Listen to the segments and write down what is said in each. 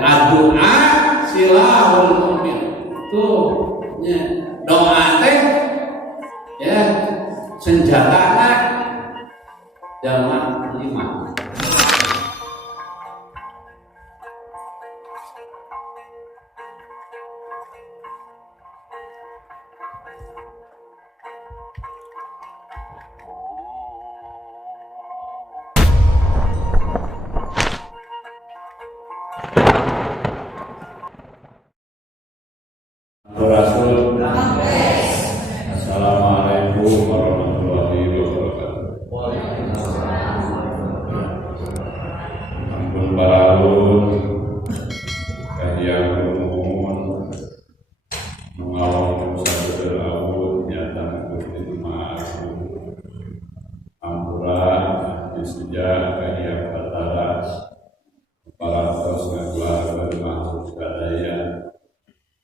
adua silahul mukmin tuh ya doa teh ya senjata jamaah iman. Rasul. Assalamualaikum warahmatullahi wabarakatuh. Ampun baralun kajian umum mengawal sabda awud nyata Gusti Ma'asum ampura disujud kajian batara para tos ngagelar bermaksud kadaya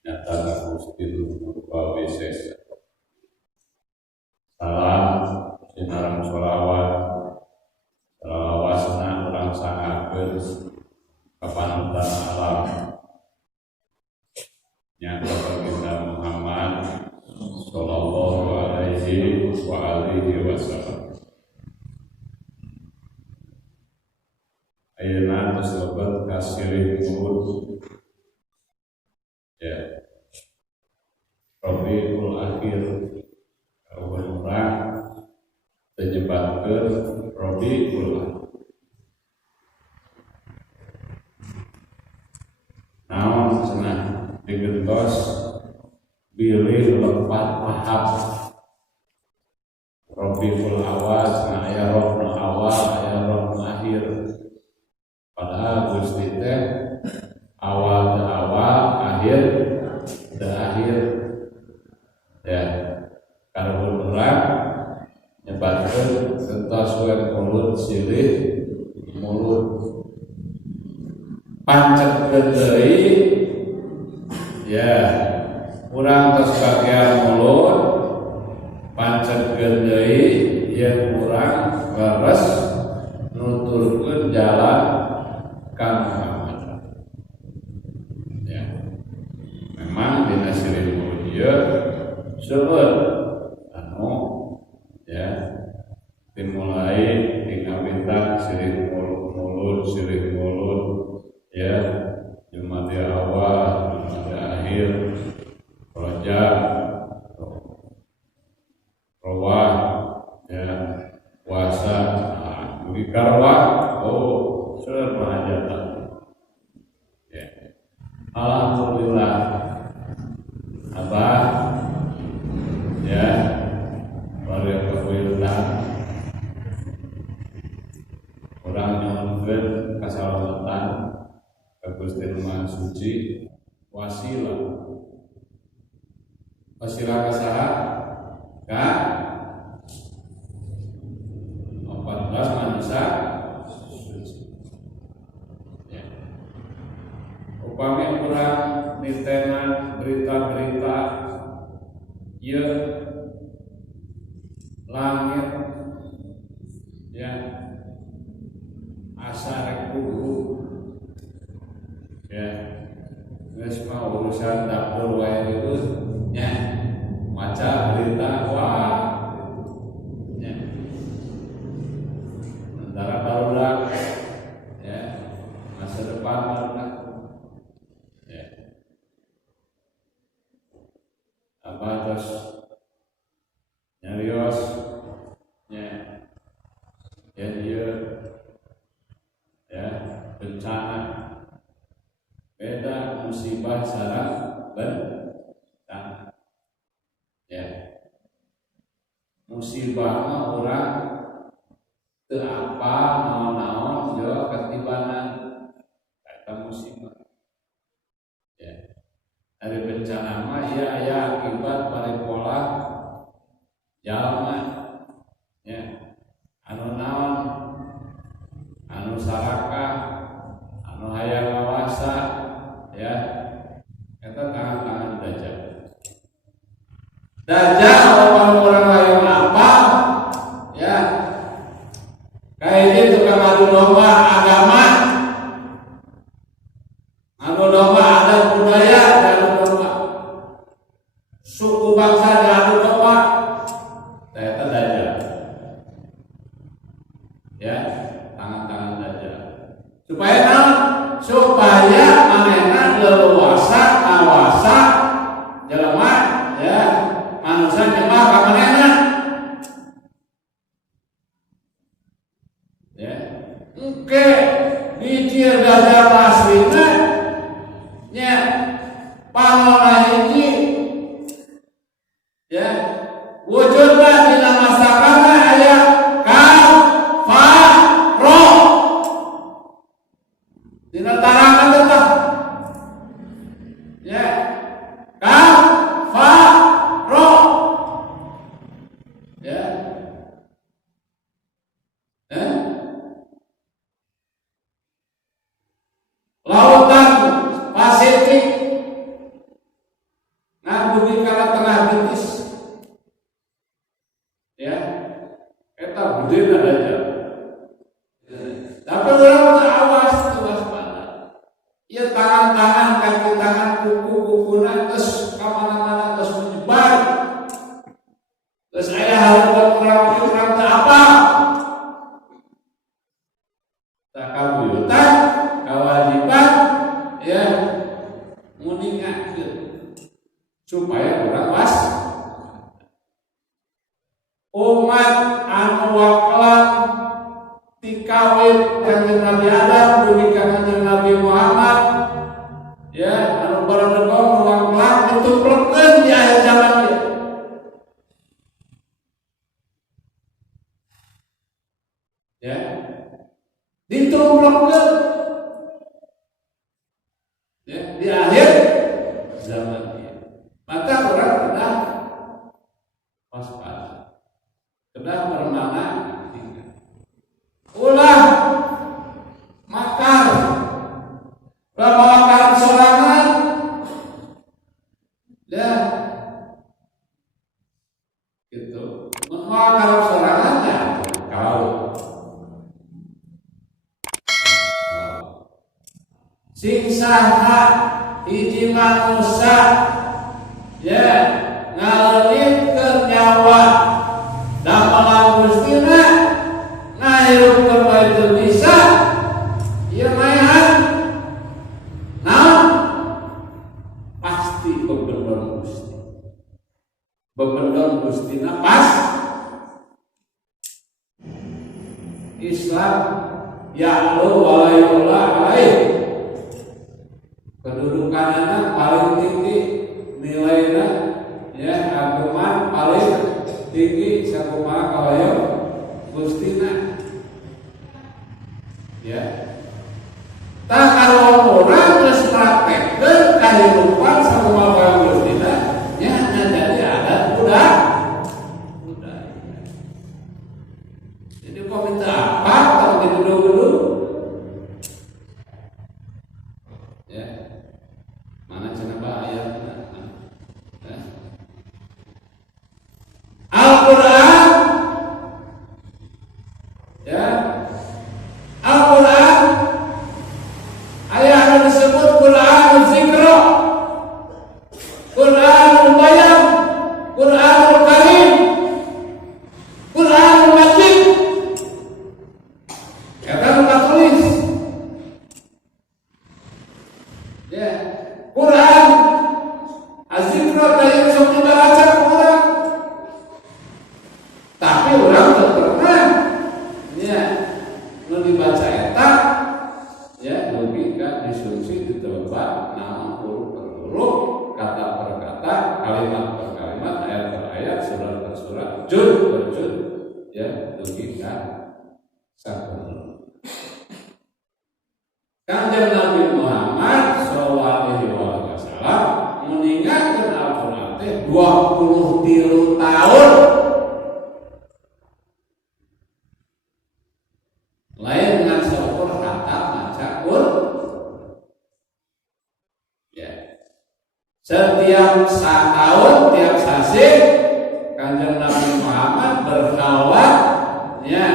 nyata Gusti berupa wisesa. Salam sinaran sholawat salawasna urang sangakeun kapanutan alam nyata baginda Muhammad sallallahu alaihi wa alihi wasallam. Ayeuna tos lebet ka sirih mulut ya Rabiul Akhir orang terjebak ke Rabiul Akhir. Naon cenah digentos bilih lepat paham Rabiul Awal cenah aya rohna awal aya rohna akhir. Padahal Gusti teh awal teh awal akhir teh akhir. Ya, kalau orang nyebatkan entos mulut silih mulut pancet deui ya urang tos bagian mulut pancet deui ya urang leres nuturkeun jalan ka Muhammad. Ya, memang dina silih mulut ieu sebut anu ya dimulai dikawitan sirih mulut ya Jumati awal Jumati akhir Rajab Rawah ya puasa bagi karwah sermahajatan ya alhamdulillah Abah ya warga kewilutan orang nyonkeun kasalamatan ka Gusti Maha Suci wasilah ka saha ka 14 manusia suci ya upami urang nitenan berita-berita ya langit ya asa rek kudu ya geus mah urusan dapur wae itu nya maca berita wah nya antara barudak ya masa depan barudak ya apa terus nyarios ya dia ya bencana beda musibah sareng bencana ya musibah mah urang teu apa naon-naon yo katibanan eta musibah ya ari bencana mah ieu aya akibat parepola jalma ya anu naon anu sarakah anu hayang ngawasa ya eta tangan-tangan dajjal orang hayang apa ya kayak tukang adu domba agama anu domba adat budaya diadu domba, suku bangsa diadu domba, eta dajjal. Ya, tangan-tangan dajjal. Supaya naon? Supaya manehna leluasa ngawasa jelema ya manusia nyembah ka manehna. Ya. Engke biji dajjal aslina nya pamona hiji ya wujudna dina masakanna aya kafaro dina tarangan tetap ya kafaro ya lautan Pasifik ngadugi kana tengah geus ya eta gedena dajjal. Tapi urang awas waspada. Ieu tangan-tangan kaki tangan kuku-kukuna geus ka mana-mana geus menyebar. Geus aya harapan urang teh apa? Tak kabuyutan, kewajiban ya muningakeun supaya urang was umat anu wakalan tikawin kanjeng Nabi Adam dugi ka kanjeng Nabi Muhammad ya anu baradegong ruang kelak ditumplekeun di akhir zaman ieu ya ditumplekeun ya di akhir zaman ieu maka orang kedah waspada kedah bermana tinggal ulah makar mawakaran sorangan ya gitu mawakaran sorangan ya kau sing saha hiji manusia ya ngaleulitkeun nyawa damelan Gustina ngahirupkeun bae teu bisa ieu maehan naon pasti bebendon Gusti bebendon Gustina pas Islam ya'lu wa la yu'la alaih kedudukanana paling tinggi nilainya ya agama paling tinggi sakumaha kawayo Gustina ya tak kalau orang geus praktekkeun kahirupan sakumaha kawayo Gustina nya jadi adat budaya jadi kok minta apa kalau dituduh-tuduh ya mana cenah ayatna Al-Quran ya Al-Quran ayat yang disebut Quran Zikra Quran Bayan Quran Karim Quran Majid ya kan tulis ya Quran Az-Zikra dari sok dibaca Quran tapi orang tak pernah ya nu dibaca eta ya logika disungsi di tempat nama huruf per huruf kata per kata kalimat per kalimat ayat per ayat surat per surat juz per juz ya logika satu kanjeng Nabi Muhammad SAW meninggalkan Al-Quran 23 tahun lain dengan seukur kata maca ya setiap setahun tiap sasi kanjeng Nabi Muhammad berkhawat ya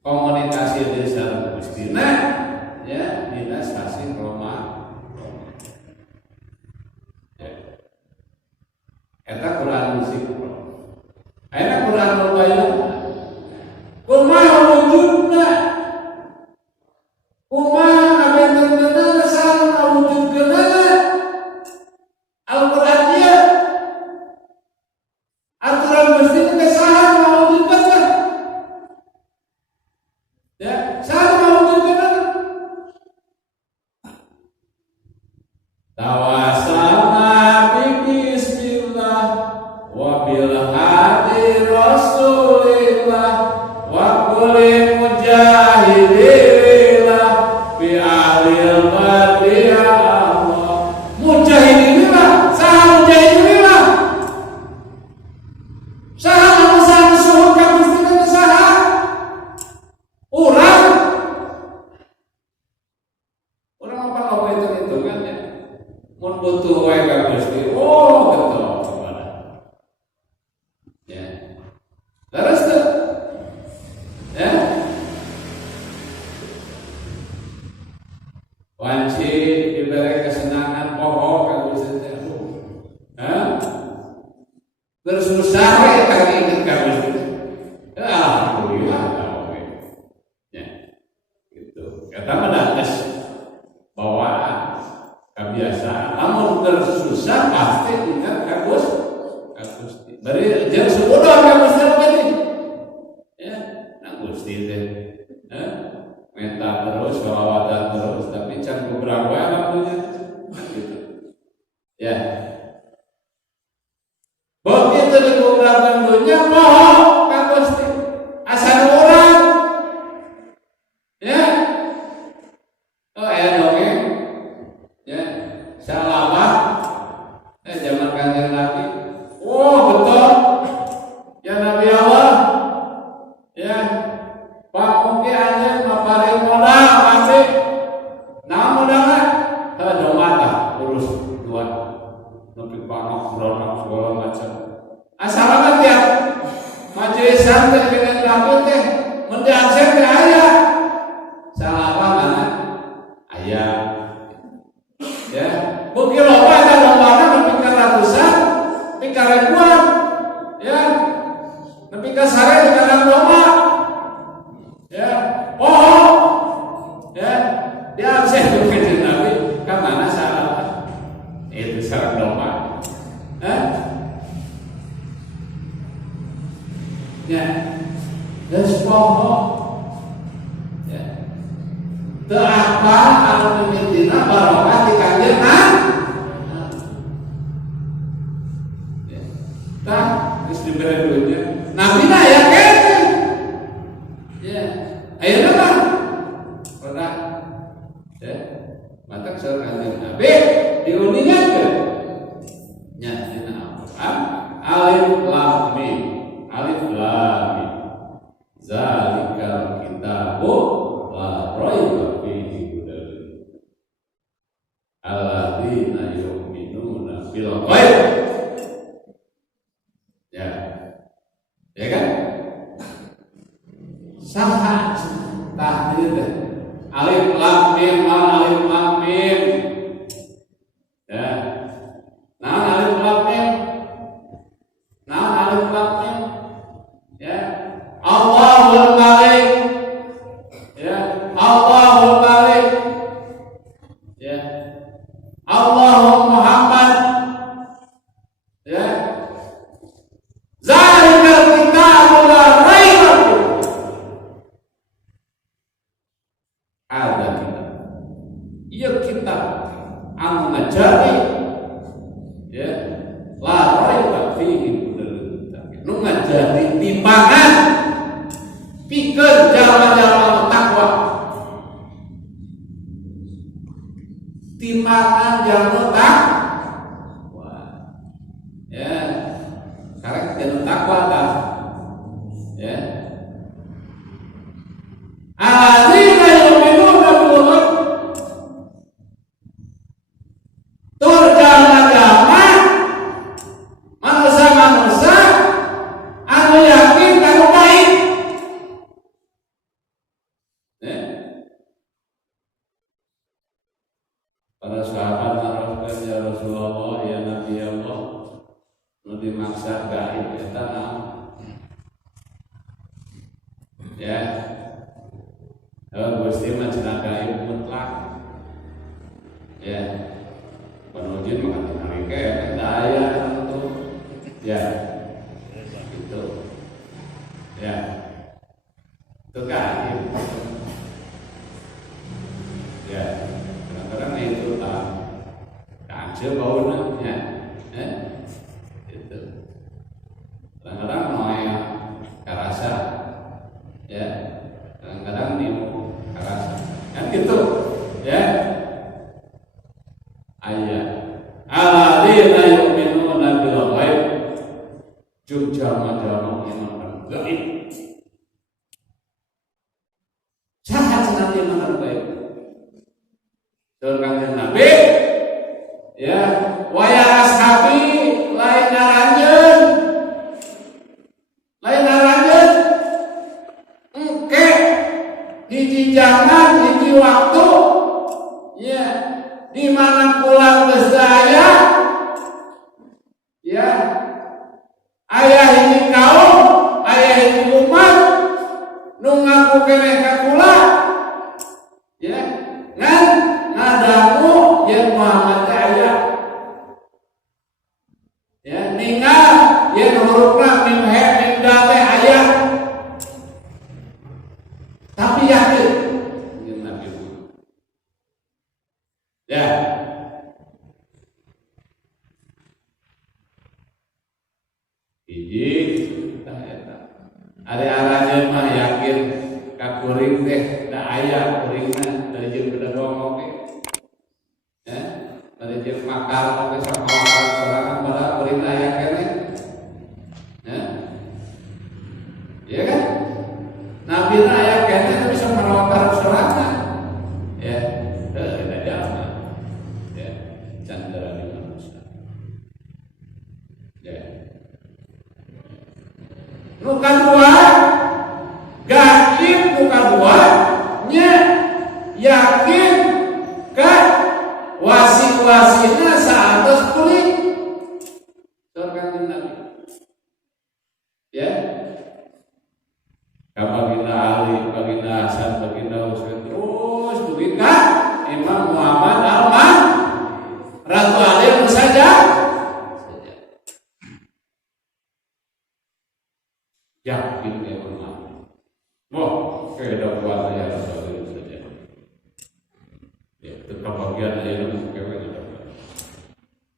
komunikasi di sareng Gustina ya dina sasi Ramadan Eta Quran musik. Ayeuna Quran bayang. Kumaha wujudna? Kumaha ngabentenna sareng wujudkeuna? Al-Qur'an ieu aturan Gusti teh saha mawujudkeun? Ya, saha mawujudkeun? Tawasalna bismillah wa bil hadi rasulillah wa kulli mujahidillah bi alil badri Allah. Mujahidillah, saha mujahidillah? Saha manusia suhud ka Gusti teh saha? Urang apa loba hitung-hitungannya? Mun butuh wae ka Gusti, oh getol gimana? Ya. Terus tuh, ya. Wanci diberi kesenangan poho ka Gusti teh. Terus susah we kang inget ka Gusti. Alhamdulillah oke. Ya. Gitu. Kata mah geus bawaan kebiasaan. Namun tersusah pasti ingat ka Gusti. Bari jeung suudon ka Gusti teh. Ya, na Gusti teh. Minta terus sholawatan terus tapi can kubrang wae lamunnya. Gitu. Ya. Begitu dikubrangkeun dunya moho ka Gusti. Asal urang. Ya. Oh, aya dongeng. Ya, salawat zaman Kanjeng Nabi. Oh, betul. Ya Nabi Allah. Ya. Pak mungkin aja maparin modal pasti. Nah modalnya domata urus dua. Nepi panok bronok segala macam. Asalamat ya. Majelis santai dengan Nabi teh mendaksir teh aya. Salawat mana? Aya. Ya, mungkin loba ada lombana nepi ka ratusan, nepi ka ribuan, ya, nepi ka sare dengan lomba, ya, ya, dia absen mungkin Nabi, ka mana salah, itu sareng lomba, ya, geus poho, ya. Teu apa anu mimitina barokah di Kanjeng ya. Tah geus dibere duitnya. Nabi na aya kene. Ya. Ayeuna mah pernah ya. Matak saur Kanjeng Nabi diuningankeun. Nya dina Al-Qur'an alif lam mim. Alif lam mim. Zalikal kitabu la raiba fihi hudal alladzina yu'minuna bil ghaib. Ya. Ya kan? Saha tah ieu teh. Alif lam mim, alif lam mim. Ya. Nah, alif lam mim. Nah, alif lam mim. Ya. Allahul Malik. Ya, Allahul Malik. Ya. Allahul Muhammad. Ya. Zalikal kitabu la raiba fihi. Ada kitab. Ieu kitab anu ngajari ya, la raiba fihi nu ngajari timbangan pikeun jalma-jalma takwa. Timbangan jalma takwa. Ya. Karek jalma takwa tah. Ya. Alladzina yu'minuna bil ghaib. Tur jalma-jalma manusia-manusia anu yakin kanu gaib. Para sahabat naraskan ya Rasulullah, ya Nabi Allah, nu dimaksud gaib eta naon ya Gusti mah cenah gaib mutlak ya penujin mah hari ke daya itu ya gitu ya itu gaib ya kadang-kadang itu tak kancil baunya ya itu kadang-kadang noya karasa ya kadang-kadang nimu karasa kan gitu ya ayat alladzina yu'minuna bil ghaib jama-jama iman gaib sahat senanti iman gaib Kanjeng Nabi ya waya ashabi lain ngaranjeun engke hiji zaman hiji waktu ya di mana pulang geus daya ya aya hiji kaum aya hiji umat nu ngaku keneh ka kula ya ngan ngadamu yen Muhammad teh aya ya ningal yen hurufna mim he mim dal teh aya tapi yakin yen Nabi ya hiji tah eta ari arajeun mah yakin ka kuring teh da aya kuringna dari jeung bedagong oge ya dari jeung makar oge sok makar sorangan bala kuring aya keneh ya iya kan nabi na aya keneh tapi sok makar sorangan ya da jalma ya candra di manusia ya nu kadua gaib nu kadua nya yakin ka wasi-wasina saatos kulit Kanjeng Nabi ya baginda Ali, baginda Hasan, baginda Husain terus begitu Imam Muhammad Al-Man Ratu Alim saja yakin ya benar. Wah, kayak ada kuasa ya Rasul saja. Ya, tetap bagian aja lu kayak ada.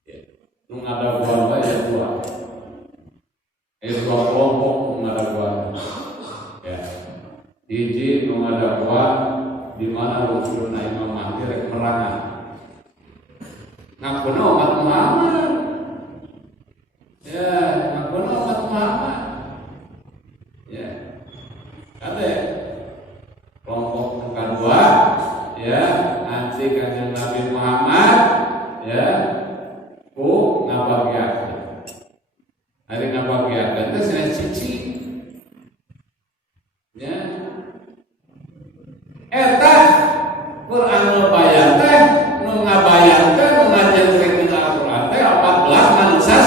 Ya, nung ada kuasa ya dua. Dua kelompok nung ada kuasa. Ya, hiji nung ada kuasa di mana Rasulullah Imam Mahdi rek merangan. Ngakuna umat Muhammad. Ya, ngakuna umat Muhammad. Ya, ada ya? Kelompok kedua, ya, anti Kanjeng Nabi Muhammad, ya, ku ngabagiakeun. Hari ngabagiakeun teh cenah cici, ya. Eta Quran lebayan teh, nu ngabayan teh, nu ngajengreng dina Al-Quran teh 14 manusia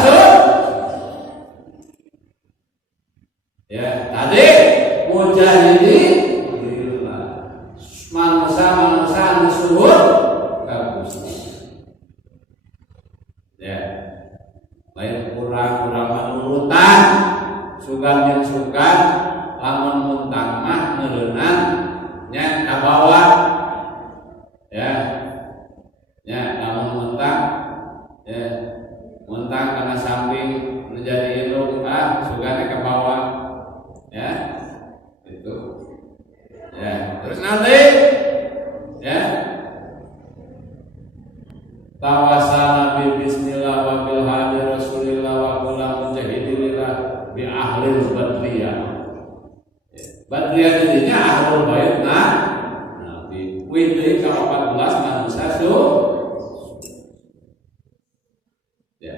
ya, tadi mujahidin manusia anu suhud ka Gusti. Ya. Lain kurang manurutan sugan yang sugan lamun muntang mah neureunan nya ka bawah. Ya. Ya, lamun muntang ya muntang kana samping menjadi hidung sugane ka bawah. Ya, itu, ya. Terus nanti, ya, tawasana bi bismillah wa bil hadi rasulillah wa kula mujahidillah bi ahlil badriyah. Badriyah jadinya ahlul bait Nabi. Wih ka 14 manusia ya.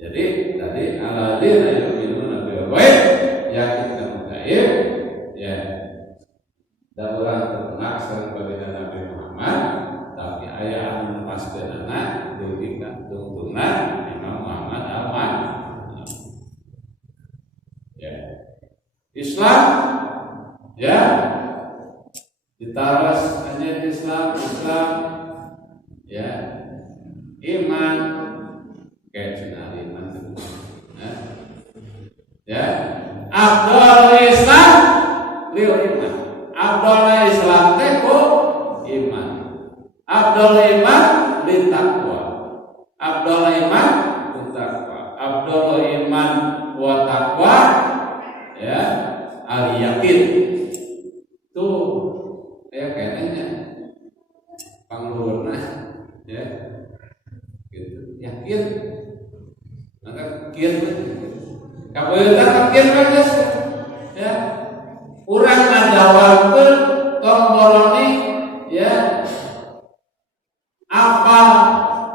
Jadi tadi alladzina yu'minuna bil ghaib yakin kamu gaib ya dan orang terkenal sering baginda Nabi Muhammad tapi ayah anu paskeunana dugi ka tungtungna Imam Muhammad Al-Man Islam, ya, ditaruh aja Islam, ya, iman, kayak cenah iman, ya, Abdul Islam, liu iman, Abdul Islam teko iman, Abdul iman litakwa, Abdul iman litakwa, Abdul iman wa takwa, ya, al yakin tuh ya kayaknya pangluhurna ya gitu yakin maka kieu kabeuleutan yakin geus ya urang ngajawabkeun tong boroni ya apa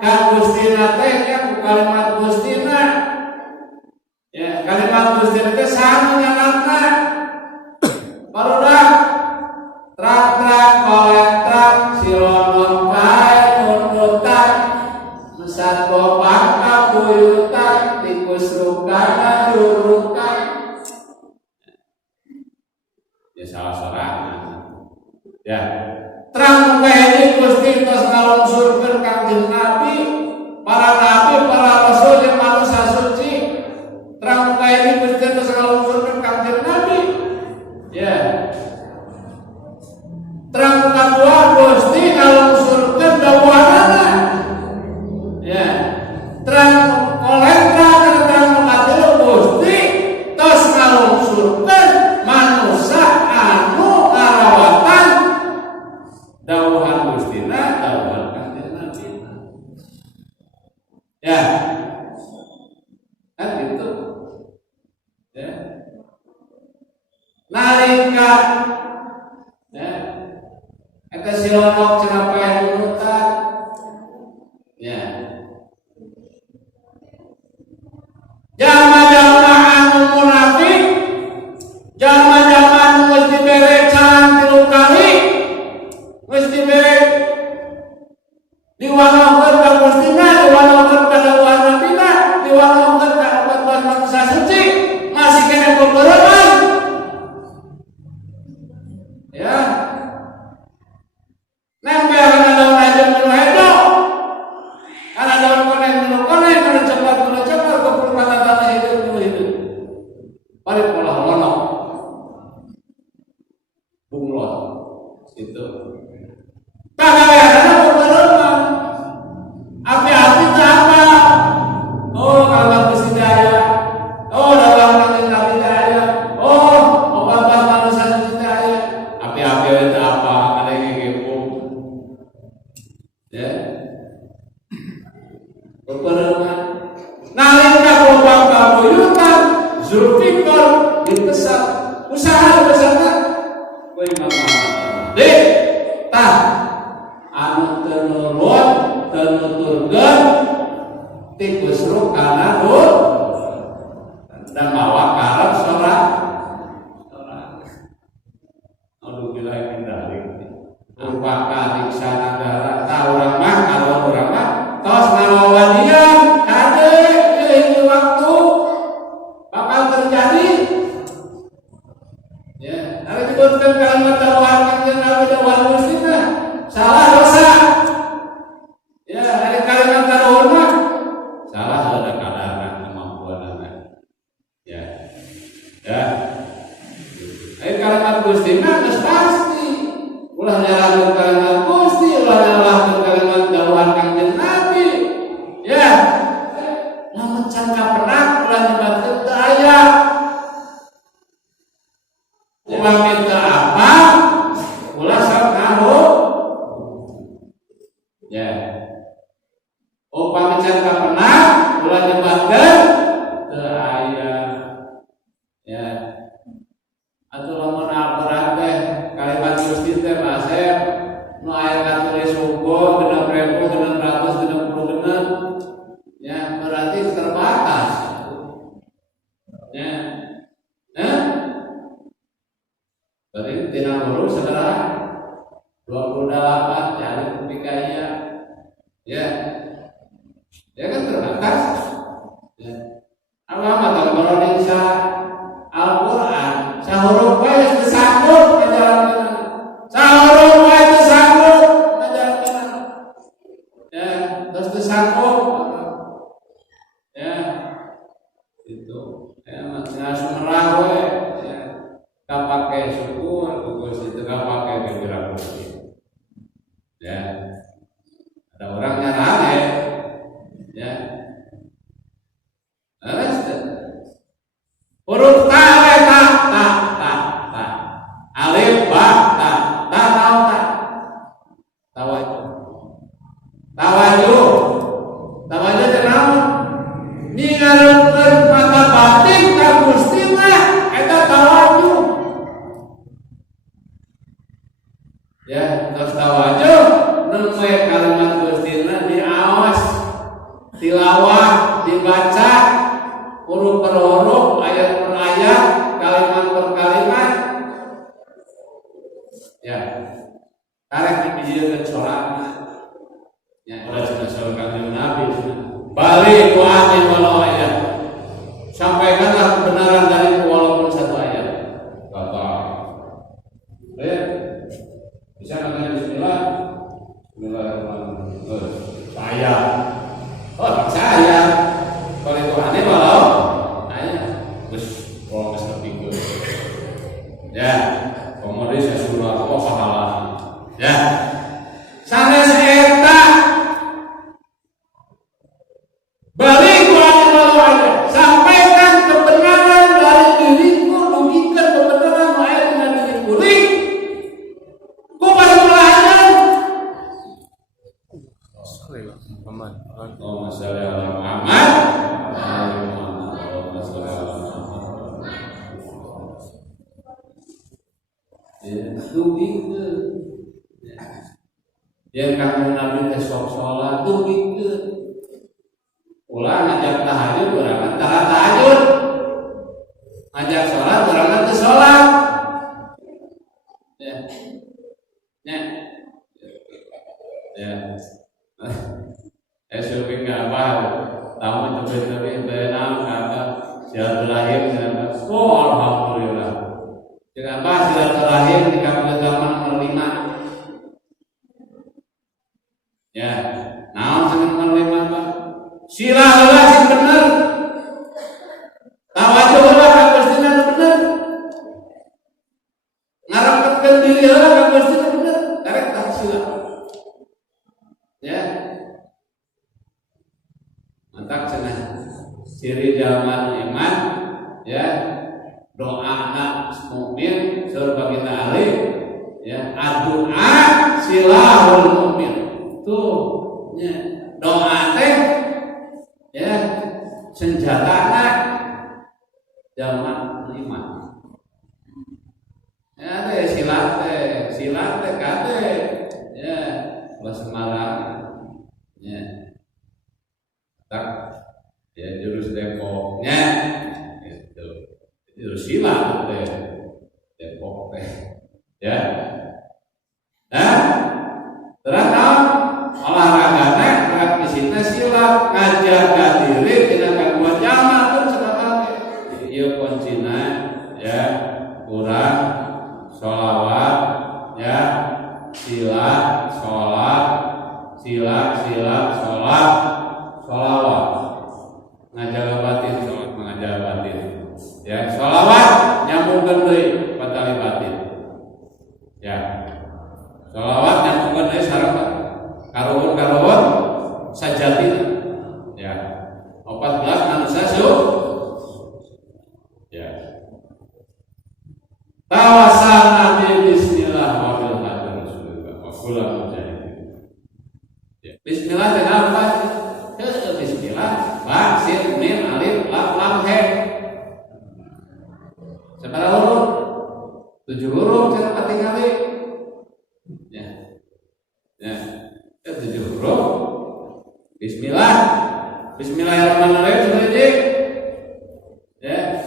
ka Gustina teh ya ku kalimat Gustina ya kalimat Gustina teh sanu nyanatna barudak trak-trak kolek-trak silonong kae nunutan mesat bopak kabuyutan tikus rukana rurukan ya salah sorangan ya terang kae Gusti tos ngalungsurkeun Kangjeng Nabi para nabi para rasul yang manusia suci terang kae Gusti tos ngalungsurkeun Kangjeng Nabi ya terang kadua Gusti ngalungsurkeun dawanana ya terang kolektra terang katilu Gusti tos ngalungsurkeun manusia anu ngarawatan dawuhan Gustina dawuhan Kangjeng Nabi ya kan gitu ya nalika ya eta silonok cenah paeh nunutan ya jalma-jalma anu munafik jalma-jalma anu geus dibere calang 3 kali geus dibere diwanohkeun ka Gustina diwanohkeun ka dawuhan Nabina diwanohkeun ka obat-obat manusia suci masih kena bebeureuman ya nempel kana daun aja menu hedo kana daun koneng menu koneng kana cepat kepul kana tanah hidup menu hidup bari pola lono bunglon itu kagaweana bebeureuman api-api teh apa oh kalau Gusti daya oh dalam Kangjeng Nabi daya oh obat-obat manusia suci daya api-api itu apa ada yang kepo ya beberapa nalika lobang kabuyutan Zulfikar dipesan usaha besarna we Imam Muhammad deh tah anu teu nurut teu nuturkeun tikus rukana dan mawa karep sorak aduh bila ingin daring apakah riksa negara tahu orang mah kalau orang mah tos ngawawadian kade ini waktu bakal terjadi ya ada disebutkan kalimat dawuhan Kangjeng Nabi dawuhan Gustina salah dosa ya dari kalimat dawuhan mah salah sudah kadarna kemampuan ya ya kalimat Gustina geus pasti ulah nyalahkeun kalimat Gusti ulah nyalahkeun kalimat dawuhan Kangjeng Nabi ya lamun can kapenak ulah nyebatkeun teu aya ulah minta apa ulah sok ngaho ya upami can kapenak ulah nyebatkeun teu aya ya atuh lamun berat teh kalimat Gusti teh masih nu aya katulis hukum 6.000 600 60 ya berarti terbatas ya berarti tina huruf saudara 28 jadi kupikanya ya ya kan terbatas ya apa mah kalau Indonesia Al-Quran Sahurung wae teu sanggup ngajalankeunna. Sahurung wae teu sanggup ngajalankeunna. Ya, terus teu sanggup. Ya. Itu. Ya, masih sumerah we. Ya. Kapake syukur, Gusti teu kapake pikiran Gusti. Ya. Ada orang nyarang ya. Huruf ta alif ba ta tawajuh naon ningaleukeun mata batin ka Gusti mah eta tawajuh ya. Terus tawajuh nembe kalimat Gustina diawas tilawah dibaca huruf per huruf, ayat per ayat, kalimat per kalimat. Ya, karek dipijieun sorakna. Ya, ulah cenah saur Kanjeng Nabi. Balik doanya walau ayat. Sampaikanlah kebenaran dari walaupun satu ayat. Bapak. Baik. Bisa namanya bismillah. Bismillahirrahmanirrahim. Saya. Oh, saya. Kalau itu aneh walau ya, komodis ya surah apa pahala ya. Sanes eta balik keluar sampaikan kebenaran dari diriku, dugikan kebenaran ayat dengan diriku. Ku baru melayan. Allahumma sholli ala Muhammad. Dugikeun yang Kanjeng Nabi teh sok salat dugikeun ulah ngajak tahajud urang tara tahajud ngajak salat urang teh salat ya supi apa tamu tapi benang kata silaturahim oh alhamdulillah. Dengan apa silaturahim di kampung zaman nomor 5. Ya, naon sing nomor 5 Pak? Sila heula sing bener. Tawajuh heula ka Gusti nu bener. Ngarepkeun diri heula ka Gusti nu bener. Karek tah sila. Ya. Mantap cenah. Ciri zaman iman ya. Doa anak mukmin saur baginda Ali ya adua silahul mukmin tuh ya doa teh ya senjatana zaman iman ya teh silat teh kade ya Semarang ya tak ya jurus Depoknya itu silat teh Depok teh ya. Nah terus olahragana praktisina silat ngajaga diri tina kaguan jalma pun sakabeh ieu kuncina ya urang sholawat ya silat sholat silat sholat sholawat ngajaga batin sholat mengajaga batin ya sholawat nyambungkeun deui patali batin ya sholawat nyambungkeun deui sareng karuhun sajatina ya 14 manusia ya tawasalna bi bismillah wa bil hadi rasulillah wa kullu mujahidin ya bismillah dengan apa bismillah ba sin mim alif lam he seberapa huruf 7 huruf cara ketinggali ya 7 huruf bismillah bismillahirrahmanirrahim sudah jadi ya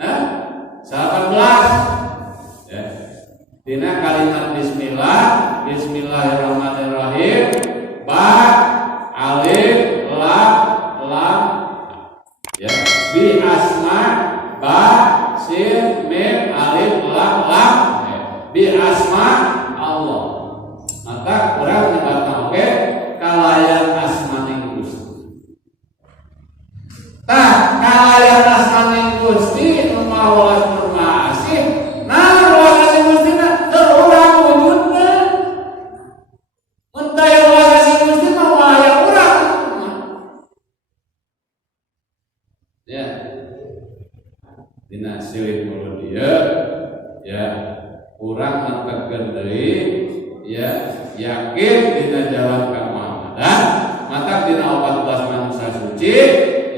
18 ya dina kalimat bismillah bismillahirrahmanirrahim ba alif lam ya bi asma ba sin mim alif silih mulut dia ya kurang mentekeun deui ya yakin dina jalan ka Muhammadan mata dina 14 manusia suci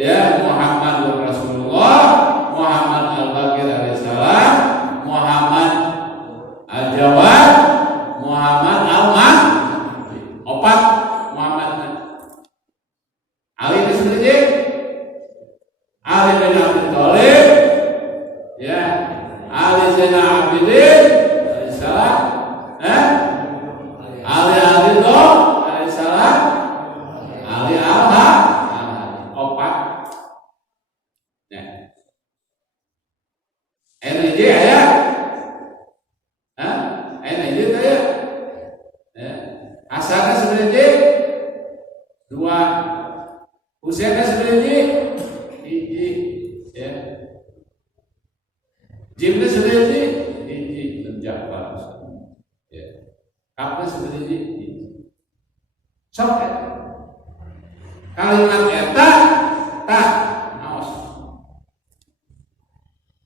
ya Muhammad Rasulullah Muhammad Al-Baqir alaihissalam Muhammad Al-Jawad Muhammad Al-Mahdi opat Muhammad Ali disebut Ali bin Abi Thalib ya Ali Zainal Abidin alaihissalam Ali Ridho alaihissalam Ali opat ya NJ ya NJ ya Hasannya sebenarnya dua Husainnya sebenarnya ya Jimnya sebenarnya dan Ja'far ya Kapnya sebenarnya sok kalimat eta tak aos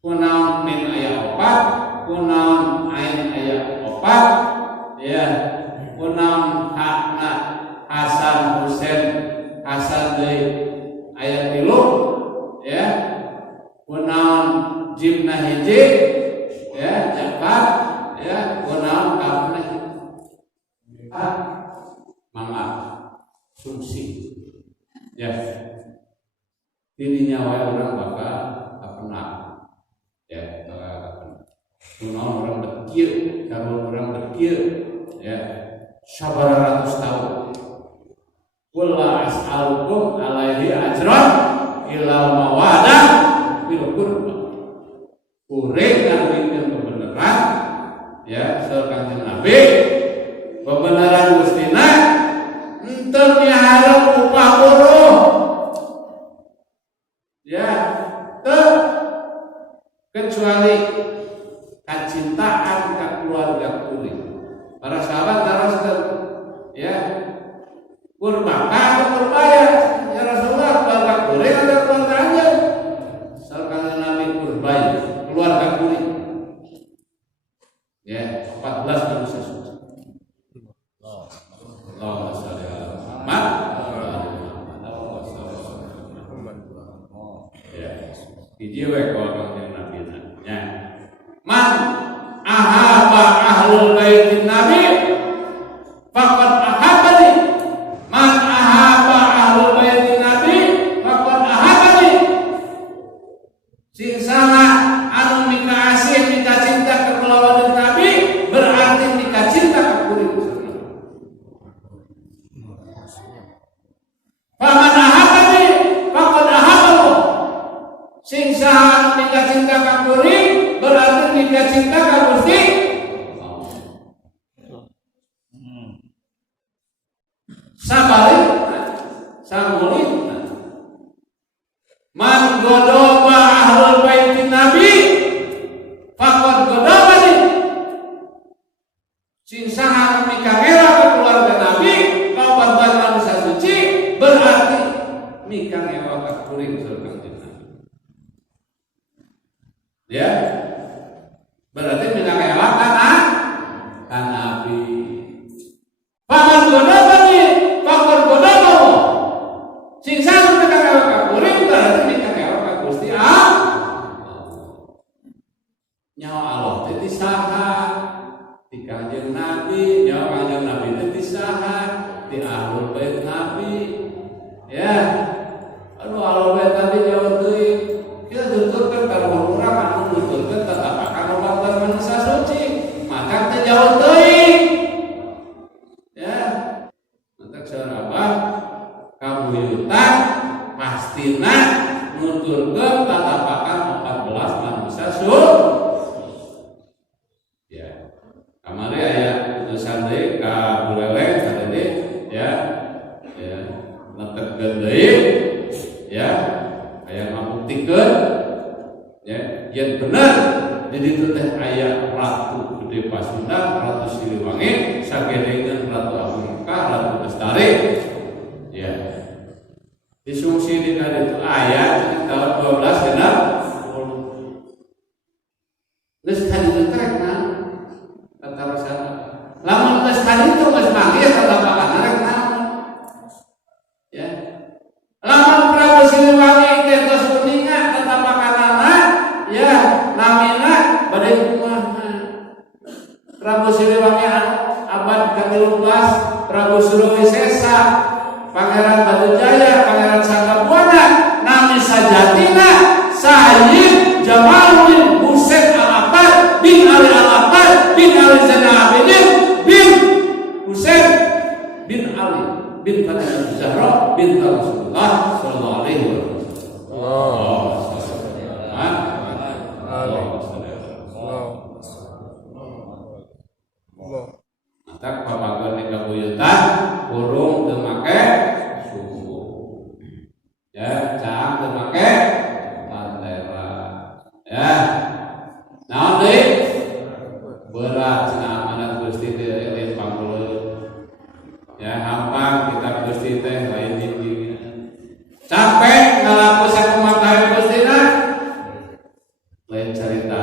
kunaon min aya opat kunaon ain aya opat ya kunaon hakna Hasan Husain Hasan deui aya 3 ya kunaon jimna hiji ya Ja'far ya kunaon kapna mama fungsi ya dirinya wae orang bakal kenal ya kunaon orang berkieu kalau orang berkieu ya sabaratus tahun wala as'alukum alaihi ajran illa mawadah fil qurba urang ngarikeun kebenaran ya saur Kanjeng Nabi kebenaran gustina henteu miharep upah buruh ya teu kecuali kacintaan ka keluarga kuring para sahabat taroskeun ya kurbaka atau kurbaya ya Rasulullah keluarga kuring atau keluarga anjeun saur Kanjeng Nabi kurbaya keluarga kuring ya 14 manusia suci Allahumma shalli ala Muhammad ya hiji we keluarga Nabi nya man ahaba ahlul bait Nabi faqad ahabani man ahaba ahlul bait Nabi faqad ahabani sing saha anu mika asih mika cinta ka kulawan Nabi berarti mika cinta ka kuring faman ahabani faqad ahabahu sing saha mika cinta ka kuring berarti mika cinta ka Gusti sabalik samulik man godoba ahlul bait Nabi faqad godobani sing saha mikangela ka keluarga Nabi kawan manusia suci berarti mikangela ka kuring surga ya berarti mikangela kan Nabi faqad godobani faqad godobahu sing saha mikangela ka kuring berarti mikangela ka Gusti nyawa Allah teh disaha di Kanjeng Nabi nyawa Kanjeng Nabi teh disaha di ahlul bait Nabi ya anu ahlul bait Nabi nyawa teuing kita tuturkeun ka urang anu nuturkeun tetapakan obat manusia suci maka teh jauh teuing ya mantak saraba kabuyutan pastina nuturkeun tetapakan 14 manusia suci ya kamari aya putusan deui ka buleleng tadi ya netekeun deui ya aya ngabuktikeun ya yen bener di ditu teh aya Ratu Gede Pasundan Ratu Siliwangi sagedengeun Ratu Amungka Ratu Bestari ya disungsi dina ditu aya di tahun 12 genap Pangeran Badujaya, Pangeran Sanggabuana, nami sajatina Sayyid Jamaluddin Husain Al-Abbad bin Ali Al-Abbad bin Ali Zainal Abidin bin Husain bin Ali bin Fatimah Zahra bin Rasulullah sallallahu alaihi wasallam. Tak papagon di kabuyutan kurung teu make suku. Ya, cang teu make tantera. Ya. Naon deui? Berat cenah amanat Gusti teh limpang deuleut. Ya, hampang kita Gusti teh lain bimbingan. Capek ngalaku sakumaha Gustina. Lain carita.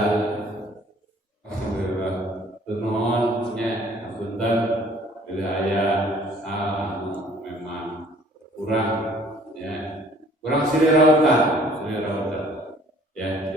Alhamdulillah. Nuhun nya punten bila aya anu memang kurang ya. Kurang siri rawatan ya.